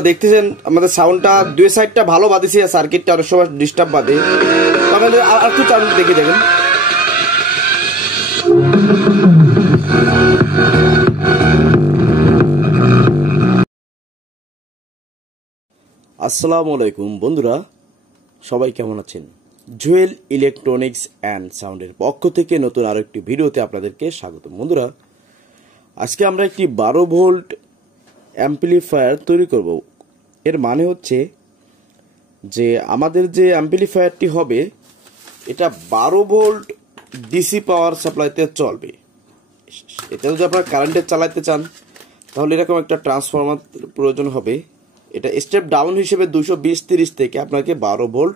বন্ধুরা দেখতেছেন আমাদের সাউন্ডটা দুই সাইডটা ভালো বাজেছে, সার্কিটটা অনেক সময় ডিস্টার্ব বাজে। তাহলে আর একটু চালু দেখে দেখেন। আসসালামু আলাইকুম বন্ধুরা, সবাই কেমন আছেন? জুয়েল ইলেকট্রনিক্স অ্যান্ড সাউন্ডের পক্ষ থেকে নতুন আরো একটি ভিডিওতে আপনাদেরকে স্বাগত। বন্ধুরা, আজকে আমরা একটি 12 ভোল্ট অ্যাম্পলিফায়ার তৈরি করব। এর মানে হচ্ছে যে আমাদের যে অ্যাম্পলিফায়ারটি হবে এটা 12 ভোল্ট ডিসি পাওয়ার সাপ্লাইতে চলবে। এটা যদি আপনারা কারেন্টে চালাতে চান তাহলে এরকম একটা ট্রান্সফরমার প্রয়োজন হবে। এটা স্টেপ ডাউন হিসেবে 220-30 থেকে আপনাকে 12 ভোল্ট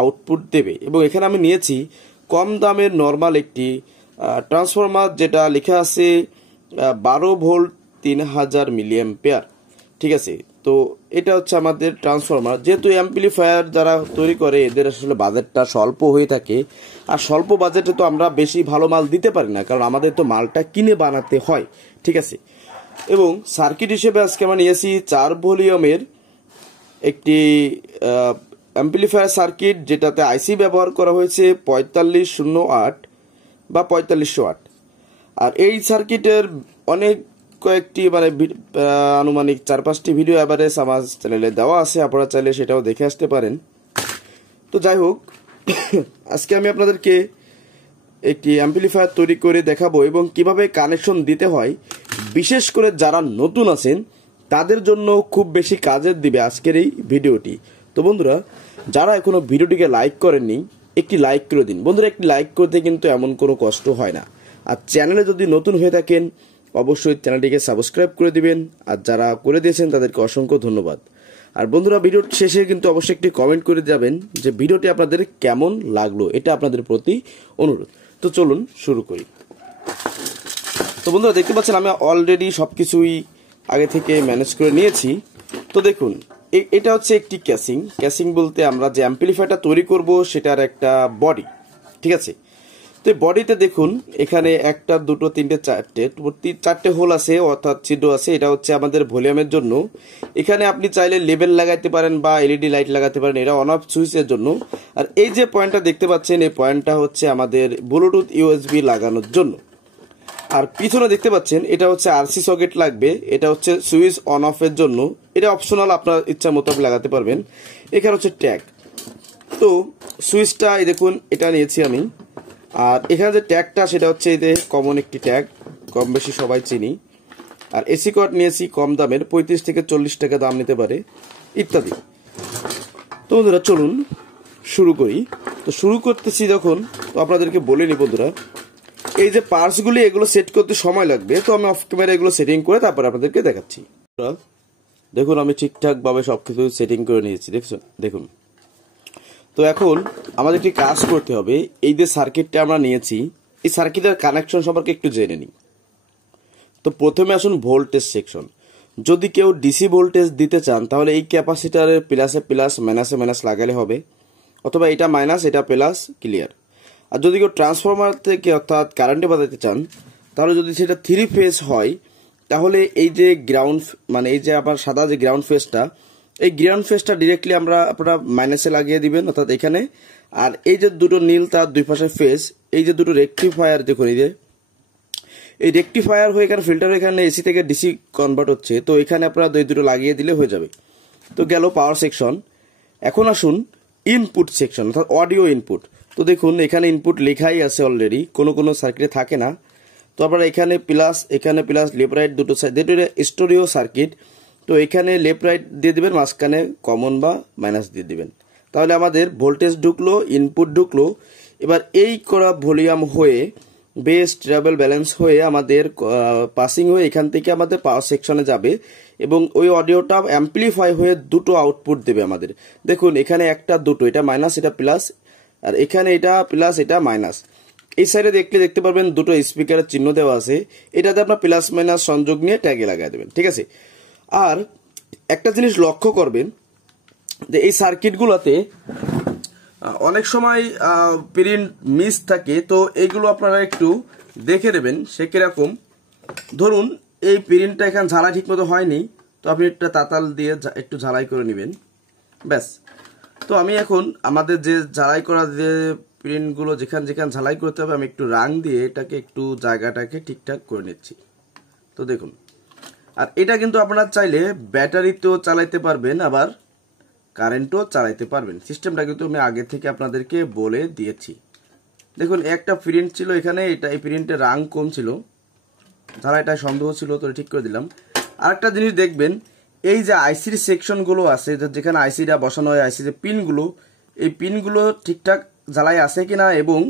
আউটপুট দেবে। এবং এখানে আমি নিয়েছি কম দামের নর্মাল একটি ট্রান্সফরমার, যেটা লেখা আছে 12 ভোল্ট 3000 মিলি অ্যাম্পিয়ার। ঠিক আছে, তো এটা হচ্ছে আমাদের ট্রান্সফরমার। যেহেতু অ্যাম্পলিফায়ার যারা তৈরি করে এদের আসলে বাজেটটা স্বল্প হয়ে থাকে, আর স্বল্প বাজেটে তো আমরা বেশি ভালো মাল দিতে পারি না, কারণ আমাদের তো মালটা কিনে বানাতে হয়। ঠিক আছে, এবং সার্কিট হিসেবে আজকে আমরা নিয়েছি 4 ভলিউমের একটি অ্যাম্পলিফায়ার সার্কিট, যেটাতে আইসি ব্যবহার করা হয়েছে 4508 বা 4508। আর এই সার্কিটের অনেক কয়েকটি মানে আনুমানিক 4-5টি ভিডিও এভারেজ আমার চ্যানেলে দেওয়া আছে, আপনারা চাইলে সেটাও দেখে আসতে পারেন। তো যাই হোক, আজকে আমি আপনাদেরকে একটি অ্যাম্পলিফায়ার তৈরি করে দেখাবো এবং কিভাবে কানেকশন দিতে হয়। বিশেষ করে যারা নতুন আছেন তাদের জন্য খুব বেশি কাজের দিবে আজকের এই ভিডিওটি। তো বন্ধুরা, যারা এখনো ভিডিওটিকে লাইক করেননি একটি লাইক করে দিন। বন্ধুরা, একটি লাইক করতে কিন্তু এমন কোনো কষ্ট হয় না। আর চ্যানেলে যদি নতুন হয়ে থাকেন অবশ্যই চ্যানেলটিকে সাবস্ক্রাইব করে দিবেন, আর যারা করে দিয়েছেন তাদেরকে অসংখ্য ধন্যবাদ। আর বন্ধুরা, ভিডিওর শেষে কিন্তু অবশ্যই একটি কমেন্ট করে যাবেন যে ভিডিওটি আপনাদের কেমন লাগলো, এটা আপনাদের প্রতি অনুরোধ। তো চলুন শুরু করি। তো বন্ধুরা, দেখতে পাচ্ছেন আমি অলরেডি সবকিছুই আগে থেকে ম্যানেজ করে নিয়েছি। তো দেখুন, এটা হচ্ছে একটি ক্যাসিং বলতে আমরা যে অ্যাম্পলিফায়ারটা তৈরি করব সেটার একটা বডি। ঠিক আছে, তো বডিতে দেখুন এখানে 1, 2, 3, 4টে হোল আছে, অর্থাৎ ছিদ্র আছে। এটা হচ্ছে আমাদের ভলিউমের জন্য। এখানে আপনি চাইলে লেবেল লাগাইতে পারেন বা এলইডি লাইট লাগাতে পারেন, এটা অন অফ সুইচের জন্য। আর এই যে পয়েন্টটা দেখতে পাচ্ছেন, এই পয়েন্টটা হচ্ছে আমাদের ব্লুটুথ ইউএসবি লাগানোর জন্য। আর পিছনে দেখতে পাচ্ছেন এটা হচ্ছে আরসি সকেট লাগবে, এটা হচ্ছে সুইচ অন অফ এর জন্য। এটা অপশনাল, আপনার ইচ্ছা মতো আপনি লাগাতে পারবেন। এখানে হচ্ছে ট্যাগ। তো সুইচটা এই দেখুন এটা নিয়েছি আমি। আর এখানে যে ট্যাগটা সেটা হচ্ছে এই যে কমন একটি ট্যাগ, কম বেশি সবাই চিনি। আর এসি কর্ড নিয়েছি কম দামের, 35 থেকে 40 টাকা দাম নিতে পারে ইত্যাদি। তো বন্ধুরা চলুন শুরু করি। তো শুরু করতেছি যখন, তো আপনাদেরকে বলে নি বন্ধুরা, এই যে পার্টসগুলি এগুলো সেট করতে সময় লাগবে। তো আমি অফ ক্যামেরা এগুলো সেটিং করে তারপর আপনাদেরকে দেখাচ্ছি। দেখুন আমি ঠিকঠাক ভাবে সবকিছু সেটিং করে নিয়েছি, দেখুন। তো এখন আমাদের একটি কাজ করতে হবে। এই যে সার্কিটটা আমরা নিয়েছি, এই সার্কিটের কানেকশন সম্পর্কে একটু জেনে নিই। তো প্রথমে আসুন ভোল্টেজ সেকশন। যদি কেউ ডিসি ভোল্টেজ দিতে চান তাহলে এই ক্যাপাসিটারের প্লাসে প্লাস মাইনাসে মাইনাস লাগালে হবে, অথবা এটা মাইনাস এটা প্লাস, ক্লিয়ার। আর যদি কেউ ট্রান্সফরমার থেকে অর্থাৎ কারেন্টে বাজাতে চান তাহলে যদি সেটা 3 ফেজ হয় তাহলে এই যে গ্রাউন্ড মানে এই যে আবার সাদা যে গ্রাউন্ড ফেজটা, এই গ্রাউন্ড ফেজটা ডিরেক্টলি আপনারা মাইনাসে লাগিয়ে দিবেন, অর্থাৎ এখানে। আর এই যে দুটো নীল তার দুই পাশে ফেজ, এই যে দুটো রেকটিফায়ার দেখুন, এই রেকটিফায়ার হয়ে এখানে ফিল্টার, এখানে এসি থেকে ডিসি কনভার্ট হচ্ছে। তো এখানে আপনারা দুটো লাগিয়ে দিলে হয়ে যাবে। তো গেল পাওয়ার সেকশন। এখন আসুন ইনপুট সেকশন, অর্থাৎ অডিও ইনপুট। তো দেখুন এখানে ইনপুট লেখাই আছে অলরেডি, কোনো সার্কিটে থাকে না। তো আপনারা এখানে প্লাস লেফট রাইট দুটো সাইড, দুটো স্টোরিও সার্কিট। তো এখানে লেফট রাইট দিয়ে দিবেন, মাঝখানে কমন বা মাইনাস দিয়ে দিবেন। তাহলে আমাদের ভোল্টেজ ঢুকলো, ইনপুট ঢুকলো। এবার এই করা ভলিউম হয়ে বেস ট্রাভেল ব্যালেন্স হয়ে আমাদের পাসিং হয়ে এখান থেকে আমাদের পাওয়ার সেকশনে যাবে এবং ওই অডিওটা অ্যাম্পলিফাই হয়ে দুটো আউটপুট দেবে আমাদের। দেখুন এখানে একটা দুটো, এটা মাইনাস এটা প্লাস, আর এখানে এটা প্লাস এটা মাইনাস। এই সাইডে দেখতে পারবেন দুটো স্পিকারের চিহ্ন দেওয়া আছে, এটাতে আপনার প্লাস মাইনাস সংযোগ নিয়ে ট্যাগে লাগিয়ে দেবেন। ঠিক আছে, আর একটা জিনিস লক্ষ্য করবেন যে এই সার্কিটগুলোতে অনেক সময় প্রিন্ট মিস থাকে। তো এইগুলো আপনারা একটু দেখে নেবেন সে কিরকম। ধরুন এই প্রিন্টটা এখানে ঝালা ঠিক মতো হয়নি, তো আপনি একটা তাতাল দিয়ে একটু ঝালাই করে নেবেন, ব্যাস। তো আমি এখন আমাদের যে ঝালাই করা যে পিনগুলো যেখানে যেখানে ঝালাই করতে হবে, আমি একটু রাং দিয়ে এটাকে একটু জায়গাটাকে ঠিকঠাক করে নিচ্ছি। তো দেখুন, আর এটা কিন্তু আপনারা চাইলে ব্যাটারিতেও চালাইতে পারবেন, আবার কারেন্টও চালাইতে পারবেন। সিস্টেমটা কিন্তু আমি আগে থেকে আপনাদেরকে বলে দিয়েছি। দেখুন, একটা প্রিন্ট ছিল এখানে, এই প্রিন্টের রাং কম ছিল, ঝালাইটা সন্দেহ ছিল, তো ঠিক করে দিলাম। আরেকটা জিনিস দেখবেন, এই যে আইসির সেকশনগুলো আছে, যেখানে আইসিটা বসানো হয়, আইসি যে পিনগুলো, এই পিনগুলো ঠিকঠাক ঝালাই আছে কিনা এবং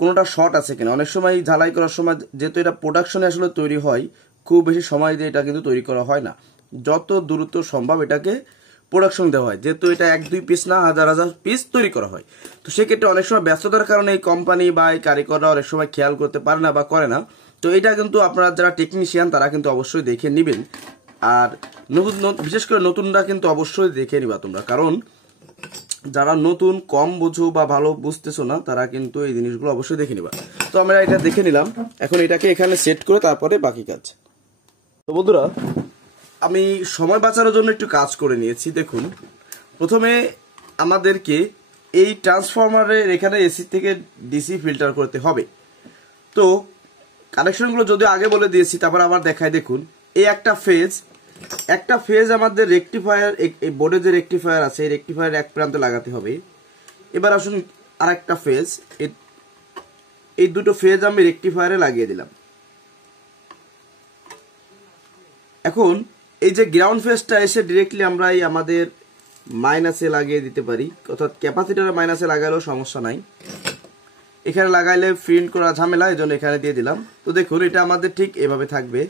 কোনোটা শর্ট আছে কিনা। অনেক সময় ঝালাই করার সময়, যেহেতু এটা প্রোডাকশনে আসলে তৈরি হয়, খুব বেশি সময় দিয়ে এটা কিন্তু তৈরি করা হয় না। যত দ্রুত সম্ভব এটাকে প্রোডাকশন দেওয়া হয়, যেহেতু এটা 1-2 পিস না, হাজার হাজার পিস তৈরি করা হয়। তো সেক্ষেত্রে অনেক সময় ব্যস্ততার কারণে এই কোম্পানি বা এই কারিগররা অনেক সময় খেয়াল করতে পারে না বা করে না। তো এটা কিন্তু আপনারা যারা টেকনিশিয়ান তারা কিন্তু অবশ্যই দেখে নেবেন, আর বিশেষ করে নতুনরা কিন্তু অবশ্যই দেখে নিবা তোমরা, কারণ যারা নতুন কম বুঝো বা ভালো বুঝতেছো না তারা কিন্তু এই জিনিসগুলো অবশ্যই দেখে নিবা। তো আমরা এটা দেখে নিলাম, এখন এটাকে এখানে সেট করে তারপরে বাকি কাজ। তো বন্ধুরা, আমি সময় বাঁচানোর জন্য একটু কাজ করে নিয়েছি। দেখুন, প্রথমে আমাদেরকে এই ট্রান্সফরমারের এখানে এসি থেকে ডিসি ফিল্টার করতে হবে। তো কানেকশনগুলো যদিও আগে বলে দিয়েছি, তারপর আবার দেখাই। দেখুন, এই একটা ফেজ আমাদের রেকটিফায়ার, এই বোর্ডে যে রেকটিফায়ার আছে, এই রেকটিফায়ার এক প্রান্তে লাগাতে হবে। এবার আসুন আর একটা ফেজ, এই দুটো ফেজ আমি রেকটিফায়ারে লাগিয়ে দিলাম। এখন এই যে গ্রাউন্ড ফেজটা এসে ডিরেক্টলি আমরা এই আমাদের মাইনাসে লাগিয়ে দিতে পারি, অর্থাৎ ক্যাপাসিটরে মাইনাসে লাগালেও সমস্যা নাই। এখানে লাগাইলে প্রিন্ট করা ঝামেলা, এই জন্য এখানে দিয়ে দিলাম। তো দেখুন, এটা আমাদের ঠিক এভাবে থাকবে।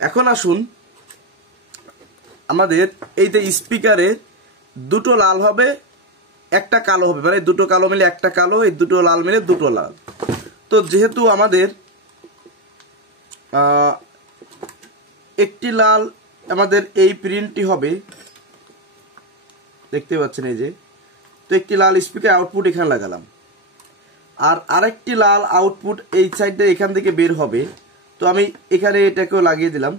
এখন আসুন, আমাদের এই যে স্পিকারে দুটো লাল হবে, একটা কালো হবে, মানে দুটো কালো মিলে একটা কালো, এই দুটো লাল মিলে দুটো লাল। তো যেহেতু আমাদের একটি লাল আমাদের এই প্রিন্টটি হবে, দেখতে পাচ্ছেন এই যে। তো একটি লাল স্পিকার আউটপুট এখানে লাগালাম, আর আরেকটি লাল আউটপুট এই সাইডে এখান থেকে বের হবে। তো আমি এখানে এটাকেও লাগিয়ে দিলাম,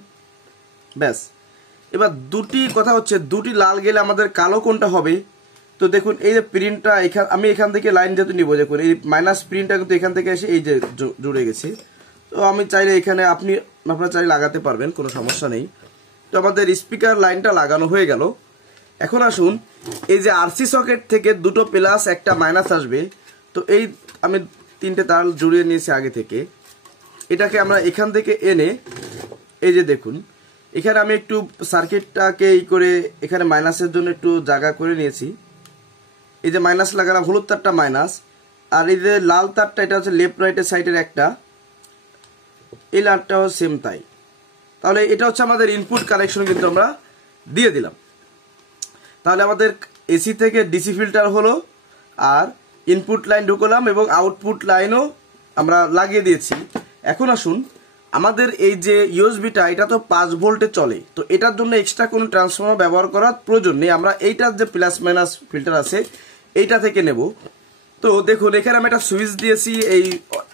ব্যাস। এবার দুটি কথা হচ্ছে, দুটি লাল গেলে আমাদের কালো কোনটা হবে। তো দেখুন, এই যে প্রিন্টটা আমি এখান থেকে লাইন যেহেতু নিব, দেখুন এই মাইনাস প্রিন্টটা কিন্তু এখান থেকে এসে এই যে জুড়ে গেছে। তো আমি চাইলে এখানে আপনারা চাইলে লাগাতে পারবেন, কোনো সমস্যা নেই। তো আমাদের স্পিকার লাইনটা লাগানো হয়ে গেল। এখন আসুন, এই যে আরসি সকেট থেকে দুটো প্লাস একটা মাইনাস আসবে। তো এই আমি 3টে তার জুড়িয়ে নিয়েছি আগে থেকে। এটাকে আমরা এখান থেকে এনে, এই যে দেখুন, এখানে আমি একটু সার্কিটটাকে এই করে এখানে মাইনাসের জন্য একটু জায়গা করে নিয়েছি। এই যে মাইনাস লাগালাম, হলুদ তারটা মাইনাস, আর এই যে লাল তারটা এটা হচ্ছে লেফট রাইটের সাইডের একটা, এই লালটাও সেম তাই। তাহলে এটা হচ্ছে আমাদের ইনপুট কানেকশন, কিন্তু আমরা দিয়ে দিলাম। তাহলে আমাদের এসি থেকে ডিসি ফিল্টার হলো, আর ইনপুট লাইন ঢুকলাম এবং আউটপুট লাইনও আমরা লাগিয়ে দিয়েছি। এখন আসুন, আমাদের এই যে ইউএসবিটা, এটা তো 5 ভোল্টে চলে। তো এটার জন্য এক্সট্রা কোনো ট্রান্সফর্মার ব্যবহার করার প্রয়োজন নেই, আমরা এইটার যে প্লাস মাইনাস ফিল্টার আছে এইটা থেকে নেব। তো দেখুন, এখানে আমি একটা সুইচ দিয়েছি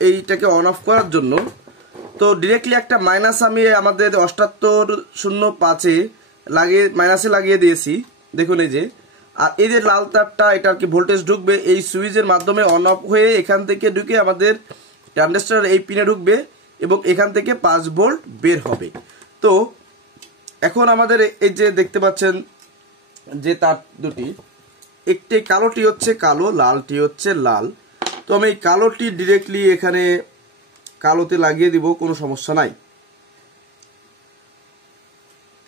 এইটাকে অন অফ করার জন্য। তো ডিরেক্টলি একটা মাইনাস আমি আমাদের 7805-এ মাইনাসে লাগিয়ে দিয়েছি, দেখুন এই যে। আর এই যে লাল তারটা, এটা আর কি ভোল্টেজ ঢুকবে এই সুইচের মাধ্যমে, অন অফ হয়ে এখান থেকে ঢুকে আমাদের ট্রানজিস্টর এই পিনে ঢুকবে এবং এখান থেকে 5 ভোল্ট বের হবে। তো এখন আমাদের এই যে দেখতে পাচ্ছেন যে তার দুটি, একটি কালোটি হচ্ছে কালো, লালটি হচ্ছে লাল। তো আমি এই কালোটি ডিরেক্টলি এখানে কালোতে লাগিয়ে দিব, কোনো সমস্যা নাই।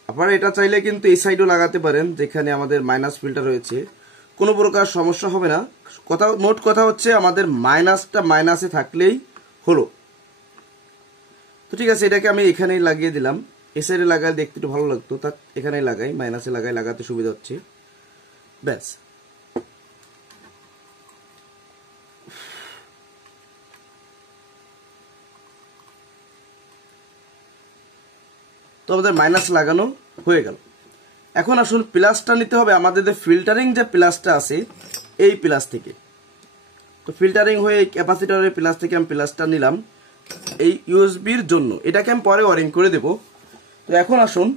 আপনারা এটা চাইলে কিন্তু এই সাইডও লাগাতে পারেন, যেখানে আমাদের মাইনাস ফিল্টার রয়েছে, কোনো প্রকার সমস্যা হবে না। মোট কথা হচ্ছে আমাদের মাইনাসটা মাইনাসে থাকলেই হলো। তো ঠিক আছে, এটাকে আমি এখানেই লাগিয়ে দিলাম। এই সাইডে লাগালে দেখতে একটু ভালো লাগতো, তা এখানেই লাগাই, মাইনাসে লাগাতে সুবিধা হচ্ছে, ব্যাস। তো আমাদের মাইনাস লাগানো হয়ে গেল। এখন আসুন, প্লাসটা নিতে হবে আমাদের যে ফিল্টারিং যে প্লাসটা আছে এই প্লাস থেকে। তো ফিল্টারিং হয়ে ক্যাপাসিটরের প্লাস থেকে আমি প্লাসটা নিলাম এই ইউএসবির জন্য, এটাকে আমি পরে ওয়ারিং করে দেব। তো এখন আসুন,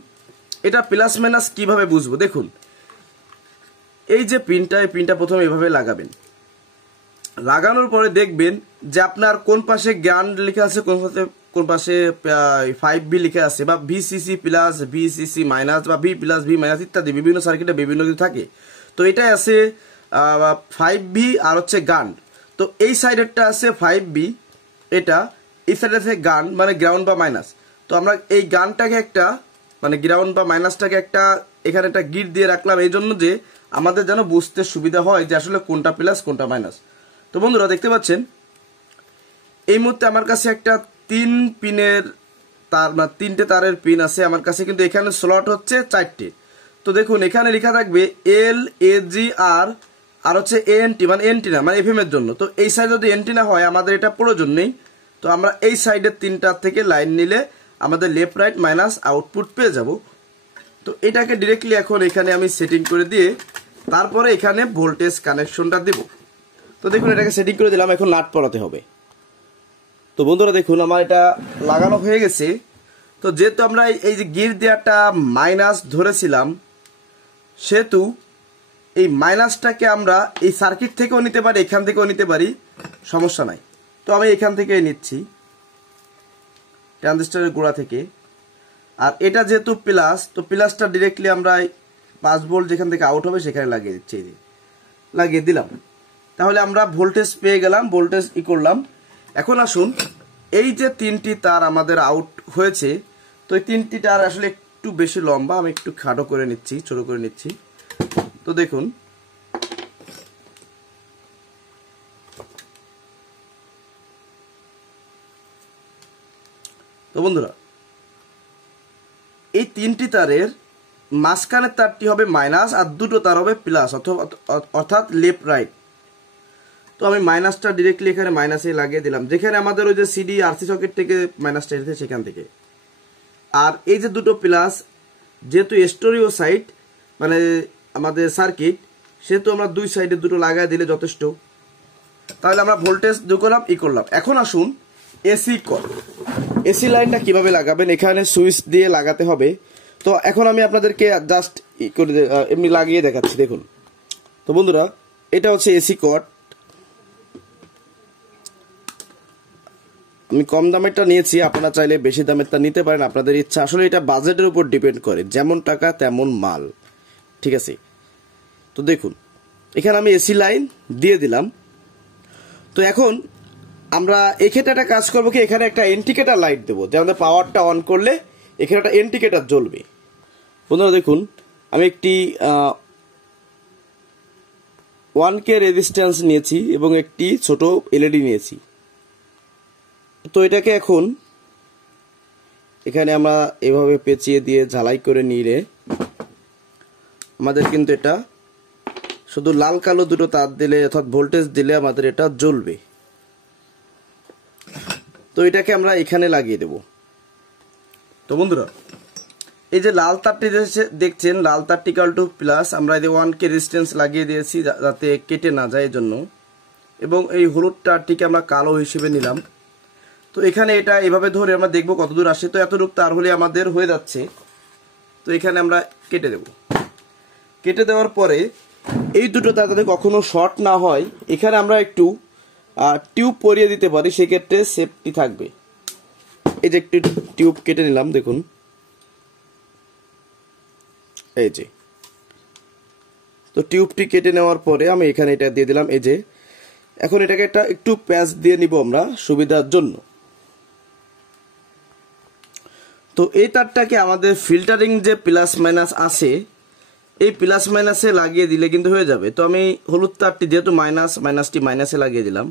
এটা প্লাস মাইনাস কিভাবে বুঝবো? দেখুন, এই যে পিনটা, এই পিনটা প্রথমে এভাবে লাগাবেন। লাগানোর পরে দেখবেন যে আপনার কোন পাশে গ্রাউন্ড লেখা আছে, কোন পাশে 5V লিখে আছে, বা ভিসিসি প্লাস, ভিসিসি মাইনাস, বা ভি প্লাস, ভি মাইনাস ইত্যাদি বিভিন্ন সার্কিটে বিভিন্ন কিছু থাকে। তো এটাই আছে 5V আর হচ্ছে গ্রাউন্ড। তো এই সাইডেরটা আছে 5V, এটা এই সাইডে আছে গ্রাউন্ড, মানে গ্রাউন্ড বা মাইনাস। তো আমরা এই গ্রাউন্ডটাকে একটা, মানে গ্রাউন্ড বা মাইনাসটাকে একটা এখানে একটা গিট দিয়ে রাখলাম, এই জন্য যে আমাদের যেন বুঝতে সুবিধা হয় যে আসলে কোনটা প্লাস কোনটা মাইনাস। তো বন্ধুরা দেখতে পাচ্ছেন এই মুহূর্তে আমার কাছে একটা 3 পিনের তার, না 3টে তারের পিন আছে আমার কাছে, কিন্তু এখানে স্লট হচ্ছে 4টে। তো দেখুন এখানে লেখা থাকবে এল, এ, জি, আর হচ্ছে এএনটি, মানে এন্টিনা, মানে এফএম এর জন্য। তো এই সাইড যদি এন্টিনা হয় আমাদের এটা প্রয়োজন নেই। তো আমরা এই সাইডের 3টার থেকে লাইন নিলে আমাদের লেফট রাইট মাইনাস আউটপুট পেয়ে যাব। তো এটাকে ডিরেক্টলি এখন এখানে আমি সেটিং করে দিয়ে তারপরে এখানে ভোল্টেজ কানেকশনটা দেব। তো দেখুন এটাকে সেটিং করে দিলাম, এখন নাট পরাতে হবে। তো বন্ধুরা দেখুন আমার এটা লাগানো হয়ে গেছে। তো যেহেতু আমরা এই যে গির দেওয়াটা মাইনাস ধরেছিলাম, সেহেতু এই মাইনাসটাকে আমরা এই সার্কিট থেকেও নিতে পারি, এখান থেকেও নিতে পারি, সমস্যা নাই। তো আমি এখান থেকে নিচ্ছি, ট্রানজিস্টরের গোড়া থেকে। আর এটা যেহেতু প্লাস, তো প্লাসটা ডিরেক্টলি আমরা 5 ভোল্ট যেখান থেকে আউট হবে সেখানে লাগিয়ে দিচ্ছি, লাগিয়ে দিলাম। তাহলে আমরা ভোল্টেজ পেয়ে গেলাম, ভোল্টেজ করলাম। এখন আসুন, এই যে 3টি তার আমাদের আউট হয়েছে, তো এই 3টি তার আসলে একটু বেশি লম্বা, আমি একটু খাটো করে নিচ্ছি, ছোট করে নিচ্ছি। তো দেখুন তো বন্ধুরা এই 3টি তারের মাঝখানের তারটি হবে মাইনাস, আর 2টো তার হবে প্লাস, অর্থাৎ লেফট রাইট। তো আমি মাইনাসটা ডিরেক্টলি এখানে মাইনাসে লাগিয়ে দিলাম, যেখানে আমাদের ওই যে সিডি আরসি সকেট থেকে মাইনাসটা এসেছে সেখান থেকে। আর এই যে 2টো প্লাস, যেহেতু স্টোরিও সাইড মানে আমাদের সার্কিট, সেহেতু আমরা 2 সাইডে 2টো লাগাই দিলে যথেষ্ট। তাহলে আমরা ভোল্টেজ করলাম, করলাম। এখন আসুন এসি কল, এসি লাইনটা কিভাবে লাগাবেন, এখানে সুইচ দিয়ে লাগাতে হবে। তো এখন আমি আপনাদেরকে জাস্ট করে এমনি লাগিয়ে দেখাচ্ছি, দেখুন। তো বন্ধুরা এটা হচ্ছে এসি কট, আমি কম দামেরটা নিয়েছি, আপনারা চাইলে বেশি দামেরটা নিতে পারেন, আপনাদের ইচ্ছা। আসলে এটা বাজেটের উপর ডিপেন্ড করে, যেমন টাকা তেমন মাল, ঠিক আছে। তো দেখুন এখানে আমি এসি লাইন দিয়ে দিলাম। তো এখন আমরা এক্ষেত্রে একটা কাজ করবো কি, এখানে একটা ইন্ডিকেটর লাইট দেবো, যে আমাদের পাওয়ারটা অন করলে এখানে একটা ইন্ডিকেটর জ্বলবে। বন্ধুরা দেখুন আমি একটি 1K রেজিস্ট্যান্স নিয়েছি এবং একটি ছোট এলইডি নিয়েছি। তো এটাকে এখন এখানে আমরা এভাবে পেঁচিয়ে দিয়ে ঝালাই করে নিলে আমাদের কিন্তু এটা শুধু লাল কালো 2টো তার দিলে, অর্থাৎ ভোল্টেজ দিলে আমাদের এটা জ্বলবে। তো এটাকে আমরা এখানে লাগিয়ে দেব। তো বন্ধুরা এই যে লাল তারটি দেখছেন, লাল তারটি টু প্লাস, আমরা এই 1K রেজিস্ট্যান্স লাগিয়ে দিয়েছি যাতে কেটে না যায় এর জন্য, এবং এই হলুদ তারটিকে আমরা কালো হিসেবে নিলাম। তো এখানে এটা এভাবে ধরে আমরা দেখবো কতদূর আসে। তো এতটুকু তার হলে আমাদের হয়ে যাচ্ছে। তো এখানে আমরা কেটে দেব। কেটে দেওয়ার পরে এই 2টো তার যাতে কখনো শর্ট না হয়, এখানে আমরা একটু টিউব পরিয়ে দিতে পারি, সেক্ষেত্রে সেফটি থাকবে। এই যে একটু টিউব কেটে নিলাম, দেখুন এই যে। তো টিউবটি কেটে নেওয়ার পরে আমি এখানে এটা দিয়ে দিলাম, এই যে। এখন এটাকে একটু প্যাচ দিয়ে নিব আমরা সুবিধার জন্য। তো এই তারটাকে আমাদের ফিল্টারিং যে প্লাস মাইনাস আছে, এই প্লাস মাইনাসে লাগিয়ে দিলে কিন্তু হয়ে যাবে। তো আমি হলুদ তারটি যেহেতু মাইনাসটি মাইনাসে লাগিয়ে দিলাম,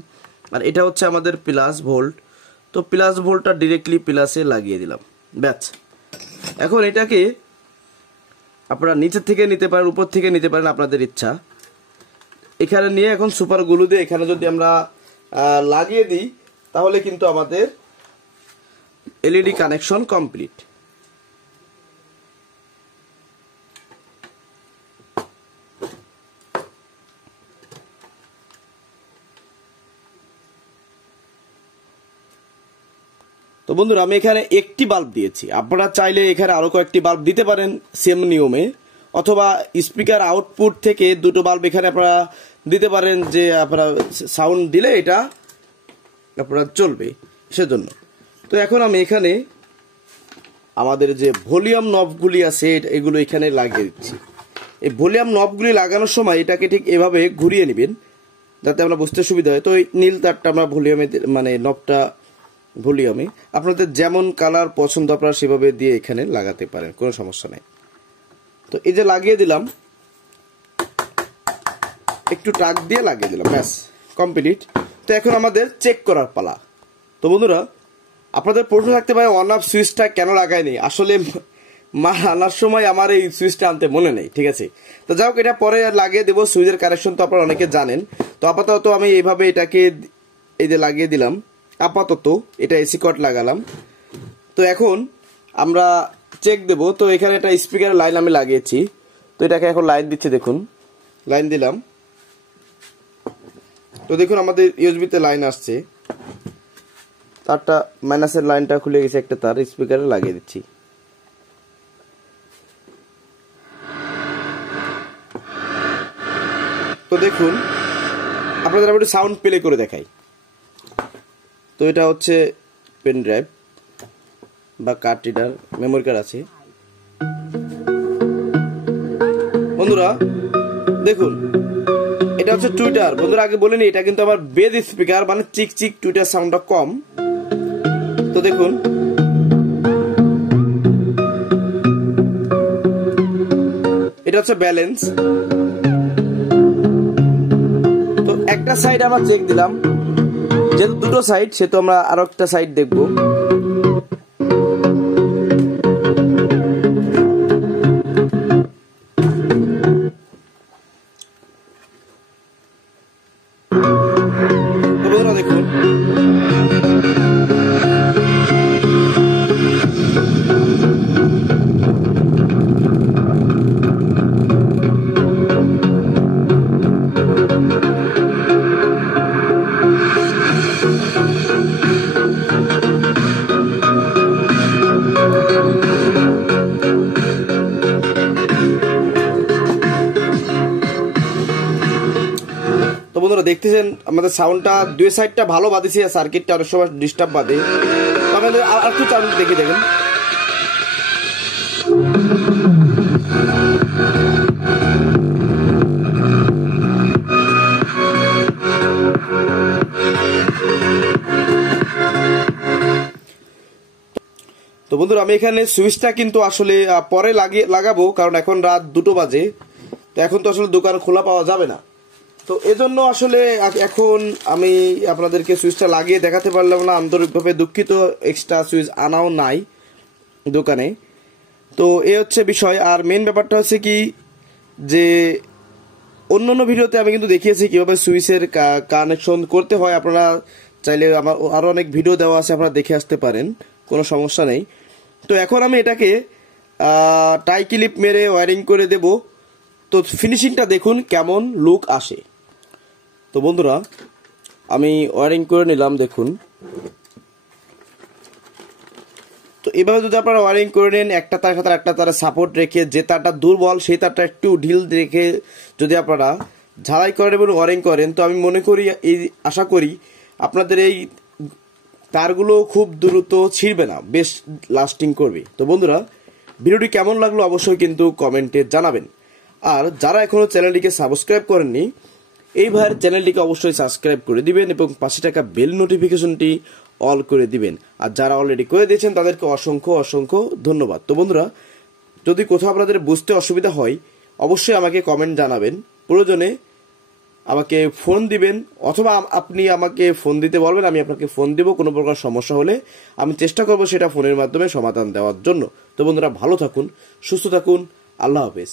আর এটা হচ্ছে আমাদের প্লাস ভোল্ট। তো প্লাস ভোল্টটা ডিরেক্টলি প্লাসে লাগিয়ে দিলাম, ব্যাস। এখন এটাকে আপনারা নিচের থেকে নিতে পারেন, উপর থেকে নিতে পারেন, আপনাদের ইচ্ছা। এখানে নিয়ে এখন সুপার গ্লু দিয়ে এখানে যদি আমরা লাগিয়ে দিই, তাহলে কিন্তু আমাদের এলইডি কানেকশন কমপ্লিট। তো বন্ধুরা আমি এখানে একটি বাল্ব দিয়েছি, আপনারা চাইলে এখানে আরো কয়েকটি বাল্ব দিতে পারেন সেম নিয়মে, অথবা স্পিকার আউটপুট থেকে দুটো বাল্ব এখানে আপনারা দিতে পারেন, যে আপনারা সাউন্ড দিলে এটা আপনারা চলবে সেজন্য। তো এখন আমি এখানে আমাদের যে ভলিউম নবগুলি আছে এগুলো এখানে লাগিয়ে দিচ্ছি। এই ভলিউম নবগুলি লাগানোর সময় এটাকে ঠিক এভাবে ঘুরিয়ে নেবেন যাতে আমরা বুঝতে সুবিধা হয়। তো এই নীল তারটা আমরা ভলিউমে মানে নবটা ভলিউমে আপনাদের যেমন কালার পছন্দ আপনারা সেভাবে দিয়ে এখানে লাগাতে পারেন, কোনো সমস্যা নেই। তো এই যে লাগিয়ে দিলাম, একটু টাক দিয়ে লাগিয়ে দিলাম, ব্যাস কমপ্লিট। তো এখন আমাদের চেক করার পালা। তো বন্ধুরা আপনাদের প্রশ্ন থাকতে পারে অন অফ সুইচটা কেন লাগায়নি, আসলে মা আনার সময় আমার এই সুইচটা আনতে মনে নেই, ঠিক আছে। তো যাই হোক, এটা পরে লাগিয়ে দেবো। সুইচের কানেকশন তো আপনারা অনেকে জানেন। তো আপাতত আমি এইভাবে এটাকে এই যে লাগিয়ে দিলাম, আপাতত এটা এসি কট লাগালাম। তো এখন আমরা চেক দেব। তো এখানে একটা স্পিকারের লাইন আমি লাগিয়েছি, তো এটাকে এখন লাইন দিচ্ছি, দেখুন লাইন দিলাম। তো দেখুন আমাদের ইউএসবি তে লাইন আসছে, তারটা মাইনাসের লাইনটা খুলে গেছে, একটা তার স্পিকারে লাগিয়ে দিচ্ছি। তো দেখুন আপনাদের আমি একটু সাউন্ড প্লে করে দেখাই। তো এটা হচ্ছে পেন ড্রাইভ বা কার্ড রিডার, মেমোরি কার্ড আছে। বন্ধুরা দেখুন এটা হচ্ছে টুইটার। বন্ধুরা আগে বলিনি, এটা কিন্তু আমার বেজ স্পিকার, মানে চিক চিক টুইটার সাউন্ডটা কম। তো দেখুন এটা হচ্ছে ব্যালেন্স। তো একটা সাইড আমরা চেক দিলাম, যেহেতু দুটো সাইড সেহেতু আমরা আরো একটা সাইড দেখবো। দেখুন তো বন্ধুরা দেখতেছেন আমাদের সাউন্ডটা দুই সাইডটা ভালো বাঁধেছি, আর সার্কিটটা অনেক সময় ডিস্টার্ব বাঁধে। তো আমাদের আর একটু সাউন্ড দেখে দেখেন। তো বন্ধুরা আমি এখানে সুইচটা কিন্তু আসলে পরে লাগাবো, কারণ এখন রাত 2টো বাজে। তো এখন তো আসলে দোকান খোলা পাওয়া যাবে না, তো এজন্য আসলে এখন আমি আপনাদেরকে সুইচটা লাগিয়ে দেখাতে পারলাম না, আন্তরিকভাবে দুঃখিত। এক্সট্রা সুইচ আনাও নাই দোকানে। তো এই হচ্ছে বিষয়। আর মেন ব্যাপারটা হচ্ছে কি, যে অন্যান্য ভিডিওতে আমি কিন্তু দেখিয়েছি কিভাবে সুইচের কানেকশন করতে হয়। আপনারা চাইলে আমার আরো অনেক ভিডিও দেওয়া আছে, আপনারা দেখে আসতে পারেন, কোনো সমস্যা নেই। তো এখন আমি এটাকে টাই ক্লিপ মেরে ওয়্যারিং করে দেব। তো ফিনিশিংটা দেখুন কেমন লুক আসে। তো বন্ধুরা আমি ওয়্যারিং করে নিলাম, দেখুন। তো এভাবে যদি আপনারা ওয়্যারিং করে নেন, একটা তার সাথে একটা তারে সাপোর্ট রেখে, যে তারটা দুর্বল সেই তারটা একটু ঢিল রেখে যদি আপনারা ঝালাই করেন এবং ওয়্যারিং করেন, তো আমি মনে করি আশা করি আপনাদের এই তারগুলো খুব দ্রুত ছিঁড়বে না, বেশ লাস্টিং করবে। তো বন্ধুরা ভিডিওটি কেমন লাগলো অবশ্যই কিন্তু কমেন্টে জানাবেন। আর যারা এখনো চ্যানেলটিকে সাবস্ক্রাইব করেননি, এই ভাইয়ের চ্যানেলটিকে অবশ্যই সাবস্ক্রাইব করে দিবেন এবং পাশে থাকা বেল নোটিফিকেশনটি অল করে দিবেন। আর যারা অলরেডি করে দিয়েছেন তাদেরকে অসংখ্য অসংখ্য ধন্যবাদ। তো বন্ধুরা যদি কোথাও আপনাদের বুঝতে অসুবিধা হয় অবশ্যই আমাকে কমেন্ট জানাবেন, প্রয়োজনে আমাকে ফোন দিবেন, অথবা আপনি আমাকে ফোন দিতে বলবেন, আমি আপনাকে ফোন দিব। কোনো প্রকার সমস্যা হলে আমি চেষ্টা করব সেটা ফোনের মাধ্যমে সমাধান দেওয়ার জন্য। তো বন্ধুরা ভালো থাকুন, সুস্থ থাকুন, আল্লাহ হাফেজ।